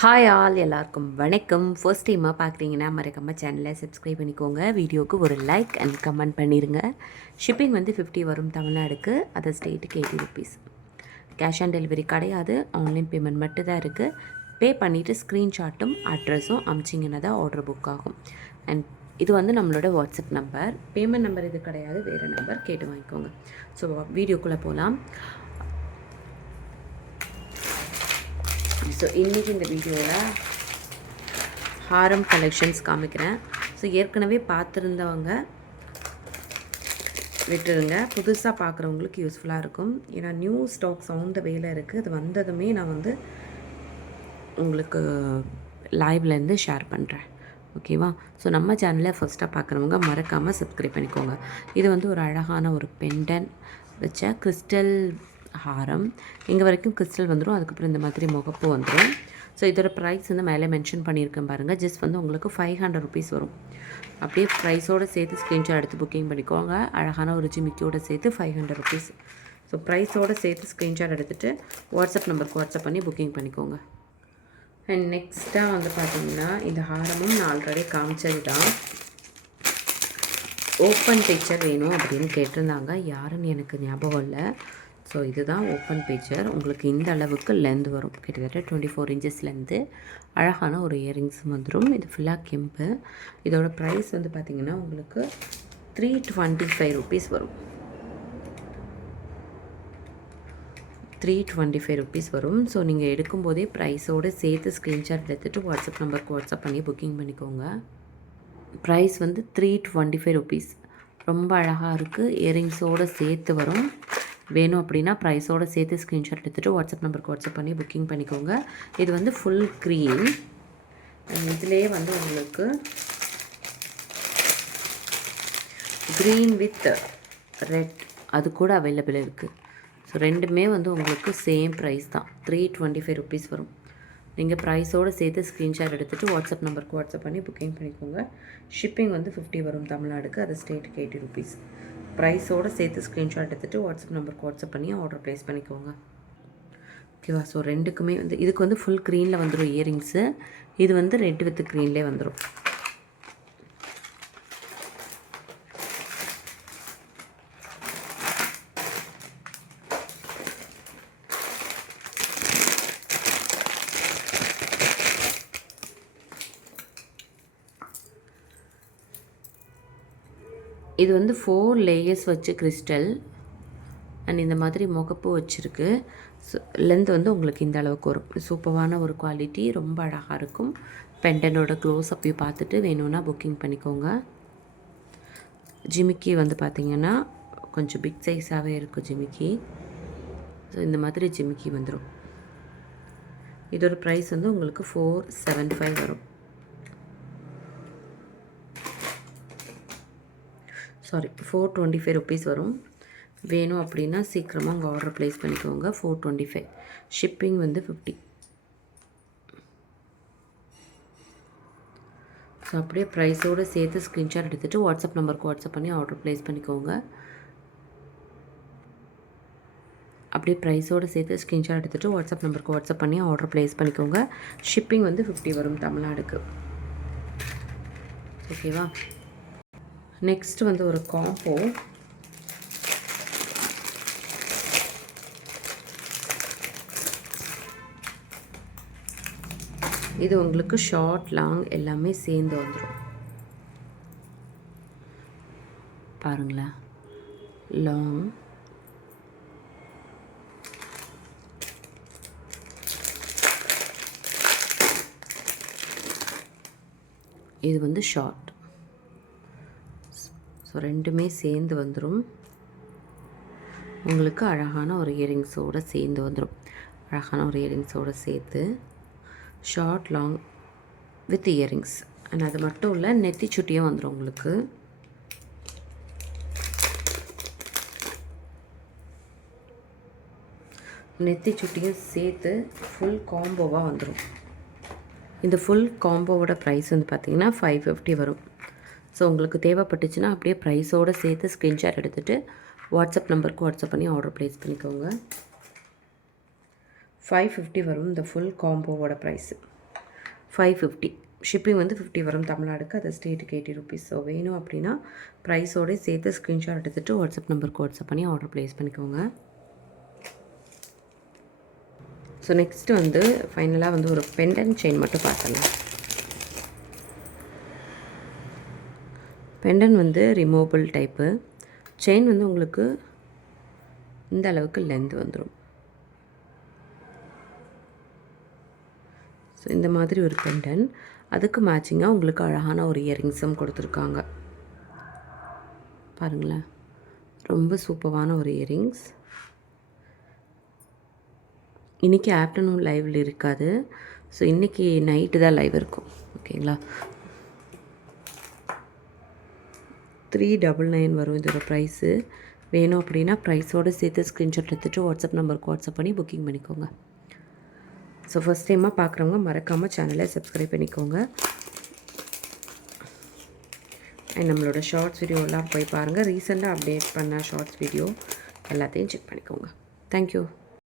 Hi all எல்லாருக்கும் வணக்கம். First டைமாக பார்க்குறீங்கன்னா மறக்காமல் சேனலை சப்ஸ்கிரைப் பண்ணிக்கோங்க. வீடியோவுக்கு ஒரு லைக் அண்ட் கமெண்ட் பண்ணிடுங்க. ஷிப்பிங் வந்து 50 வரும் தமிழ்நாடுக்கு, அதர் ஸ்டேட்டுக்கு 80 ருபீஸ். கேஷ் ஆன் டெலிவரி கிடையாது, ஆன்லைன் பேமெண்ட் மட்டும் தான் இருக்குது. பே பண்ணிவிட்டு ஸ்க்ரீன்ஷாட்டும் அட்ரஸும் அமிச்சிங்கன்னா தான் ஆர்டர் புக் ஆகும். அண்ட் இது வந்து நம்மளோட வாட்ஸ்அப் நம்பர். பேமெண்ட் நம்பர் இது கிடையாது, வேறு நம்பர் கேட்டு வாங்கிக்கோங்க. ஸோ வீடியோக்குள்ளே போகலாம். ஸோ இன்றைக்கி இந்த வீடியோவில் ஹாரம் கலெக்ஷன்ஸ் காமிக்கிறேன். ஸோ ஏற்கனவே பார்த்துருந்தவங்க விட்டுருங்க, புதுசாக பார்க்குறவங்களுக்கு யூஸ்ஃபுல்லாக இருக்கும். ஏன்னா நியூ ஸ்டாக்ஸ் ஆன் த வேல இருக்குது. அது வந்ததுமே நான் வந்து உங்களுக்கு லைவ்லேருந்து ஷேர் பண்ணுறேன், ஓகேவா? ஸோ நம்ம சேனலில் ஃபஸ்ட்டாக பார்க்குறவங்க மறக்காமல் சப்ஸ்கிரைப் பண்ணிக்கோங்க. இது வந்து ஒரு அழகான ஒரு பெண்டன் வச்ச கிறிஸ்டல் ஹாரம். இங்கே வரைக்கும் கிறிஸ்டல் வந்துடும், அதுக்கப்புறம் இந்த மாதிரி முகப்பு வந்துடும். ஸோ இதோட ப்ரைஸ் வந்து மேலே மென்ஷன் பண்ணியிருக்கேன் பாருங்கள். ஜஸ்ட் வந்து உங்களுக்கு 500 ருபீஸ் வரும். அப்படியே ப்ரைஸோடு சேர்த்து ஸ்க்ரீன்ஷாட் எடுத்து புக்கிங் பண்ணிக்கோங்க. அழகான ஒரு ஜிமிக்கியோடு சேர்த்து 500 ருபீஸ். ஸோ ப்ரைஸோடு சேர்த்து ஸ்க்ரீன்ஷாட் எடுத்துகிட்டு வாட்ஸ்அப் நம்பருக்கு வாட்ஸ்அப் பண்ணி புக்கிங் பண்ணிக்கோங்க. அண்ட் நெக்ஸ்ட்டாக வந்து பார்த்திங்கன்னா இந்த ஹாரமும் நான் ஆல்ரெடி காமிச்சது தான். ஓப்பன் பிக்சர் வேணும் அப்படின்னு கேட்டிருந்தாங்க, யாருன்னு எனக்கு ஞாபகம் இல்லை. ஸோ இதுதான் ஓப்பன் பிக்சர். உங்களுக்கு இந்த அளவுக்கு லென்த் வரும், கிட்டத்தட்ட 24 இன்ச்சஸ் லென்த்து. அழகான ஒரு இயரிங்ஸும் வந்துடும். இது ஃபுல்லாக கெம்பு. இதோட ப்ரைஸ் வந்து பார்த்திங்கன்னா உங்களுக்கு 325 ருபீஸ் வரும். 325 ருபீஸ் வரும். ஸோ நீங்கள் எடுக்கும்போதே ப்ரைஸோடு சேர்த்து ஸ்க்ரீன்ஷாட் எடுத்துகிட்டு வாட்ஸ்அப் நம்பருக்கு வாட்ஸ்அப் பண்ணி புக்கிங் பண்ணிக்கோங்க. ப்ரைஸ் வந்து 325 ருபீஸ். ரொம்ப அழகாக இருக்குது, இயரிங்ஸோடு சேர்த்து வரும். வேணும் அப்படின்னா ப்ரைஸோடு சேர்த்து ஸ்க்ரீன்ஷாட் எடுத்துகிட்டு வாட்ஸ்அப் நம்பருக்கு வாட்ஸ்அப் பண்ணி புக்கிங் பண்ணிக்கோங்க. இது வந்து ஃபுல் க்ரீன். இதிலே வந்து உங்களுக்கு க்ரீன் வித் ரெட் அது கூட அவைலபிள் இருக்குது. ஸோ ரெண்டுமே வந்து உங்களுக்கு சேம் ப்ரைஸ் தான், 325 ருபீஸ் வரும். நீங்கள் ப்ரைஸோடு சேர்த்து ஸ்க்ரீன்ஷாட் எடுத்துகிட்டு வாட்ஸ்அப் நம்பருக்கு வாட்ஸ்அப் பண்ணி புக்கிங் பண்ணிக்கோங்க. ஷிப்பிங் வந்து 50 வரும் தமிழ்நாடுக்கு, அது ஸ்டேட்டுக்கு 80 ருபீஸ். ப்ரைஸோடு சேர்த்து ஸ்க்ரீன்ஷாட் எடுத்துகிட்டு வாட்ஸ்அப் நம்பருக்கு வாட்ஸ்அப் பண்ணி ஆர்டர் ப்ளேஸ் பண்ணிக்கோங்க, ஓகேவா? ஸோ ரெண்டுக்குமே வந்து இதுக்கு வந்து ஃபுல் க்ரீனில் வந்துடும் இயரிங்ஸு. இது வந்து ரெட் வித் க்ரீன்லேயே வந்துடும். இது வந்து 4 லேயர்ஸ் வச்சு கிறிஸ்டல் அண்ட் இந்த மாதிரி முகப்பு வச்சுருக்கு. ஸோ லென்த் வந்து உங்களுக்கு இந்த அளவுக்கு வரும். சூப்பரான ஒரு குவாலிட்டி, ரொம்ப அழகாக இருக்கும். பெண்டனோட க்ளோஸ் அப்பையும் பார்த்துட்டு வேணும்னா புக்கிங் பண்ணிக்கோங்க. ஜிமிக்கி வந்து பார்த்திங்கன்னா கொஞ்சம் பிக் சைஸாகவே இருக்கும் ஜிமிக்கி. ஸோ இந்த மாதிரி ஜிமிக்கி வந்துடும். இதோட ப்ரைஸ் வந்து உங்களுக்கு 475 வரும். சாரி, 425 ருபீஸ் வரும். வேணும் அப்படின்னா சீக்கிரமாக உங்கள் ஆர்டர் ப்ளேஸ் பண்ணிக்கோங்க. 425. ஷிப்பிங் வந்து 50. ஸோ அப்படியே ப்ரைஸோடு சேர்த்து ஸ்க்ரீன்ஷாட் எடுத்துகிட்டு வாட்ஸ்அப் நம்பருக்கு வாட்ஸ்அப் பண்ணி ஆர்டர் ப்ளேஸ் பண்ணிக்கோங்க. அப்படியே ப்ரைஸோடு சேர்த்து ஸ்க்ரீன்ஷாட் எடுத்துகிட்டு வாட்ஸ்அப் நம்பருக்கு வாட்ஸ்அப் பண்ணி ஆர்டர் ப்ளேஸ் பண்ணிக்கோங்க. ஷிப்பிங் வந்து 50 வரும் தமிழ்நாடுக்கு, ஓகேவா? நெக்ஸ்ட் வந்து ஒரு காம்போ. இது உங்களுக்கு ஷார்ட் லாங் எல்லாமே சேர்ந்து வந்துடும். பாருங்களேன், லாங் இது வந்து ஷார்ட். ஸோ ரெண்டுமே சேர்ந்து வந்துடும். உங்களுக்கு அழகான ஒரு இயரிங்ஸோடு சேர்ந்து வந்துடும். அழகான ஒரு இயரிங்ஸோடு சேர்த்து short long with earrings. And அது மட்டும் இல்லை, நெத்தி சுட்டியும் வந்துடும் உங்களுக்கு. நெத்தி சுட்டியும் சேர்த்து ஃபுல் காம்போவாக வந்துடும். இந்த ஃபுல் காம்போவோட ப்ரைஸ் வந்து பார்த்திங்கன்னா 550 வரும். ஸோ உங்களுக்கு தேவைப்பட்டுச்சுன்னா அப்படியே ப்ரைஸோடு சேர்த்து ஸ்க்ரீன்ஷாட் எடுத்துகிட்டு வாட்ஸ்அப் நம்பருக்கு வாட்ஸ்அப் பண்ணி ஆர்டர் ப்ளேஸ் பண்ணிக்கோங்க. 550 வரும் இந்த ஃபுல் காம்போவோட ப்ரைஸு. 550. ஷிப்பிங் வந்து 50 வரும் தமிழ்நாடுக்கு, அது ஸ்டேட்டுக்கு 80 ருபீஸ். ஸோ வேணும் அப்படின்னா ப்ரைஸோடு சேர்த்து ஸ்க்ரீன்ஷாட் எடுத்துகிட்டு வாட்ஸ்அப் நம்பருக்கு வாட்ஸ்அப் பண்ணி ஆர்டர் ப்ளேஸ் பண்ணிக்கோங்க. ஸோ நெக்ஸ்ட்டு வந்து ஃபைனலாக வந்து ஒரு பெண்டன்ட் செயின் மட்டும் பார்த்துடலாம். பெண்டன் வந்து ரிமூவபிள் டைப்பு. செயின் வந்து உங்களுக்கு இந்த அளவுக்கு லென்த் வந்துடும். ஸோ இந்த மாதிரி ஒரு பெண்டன், அதுக்கு மேட்சிங்காக உங்களுக்கு அழகான ஒரு இயரிங்ஸும் கொடுத்துருக்காங்க. பாருங்களேன், ரொம்ப சூப்பரான ஒரு இயரிங்ஸ். இன்றைக்கி ஆஃப்டர்நூன் லைவில் இருக்காது. ஸோ இன்றைக்கி நைட்டு தான் லைவ் இருக்கும். ஓகேங்களா? 399 வரும் இதோட ப்ரைஸு. வேணும் அப்படின்னா ப்ரைஸோடு சேர்த்து ஸ்க்ரீன்ஷாட் எடுத்துகிட்டு வாட்ஸ்அப் நம்பருக்கு வாட்ஸ்அப் பண்ணி புக்கிங் பண்ணிக்கோங்க. ஸோ ஃபஸ்ட் டைமாக பார்க்குறவங்க மறக்காமல் சேனலை சப்ஸ்கிரைப் பண்ணிக்கோங்க. அண்ட் நம்மளோட ஷார்ட்ஸ் வீடியோலாம் போய் பாருங்கள். ரீசெண்டாக அப்டேட் பண்ண ஷார்ட்ஸ் வீடியோ எல்லாத்தையும் செக் பண்ணிக்கோங்க. தேங்க்யூ.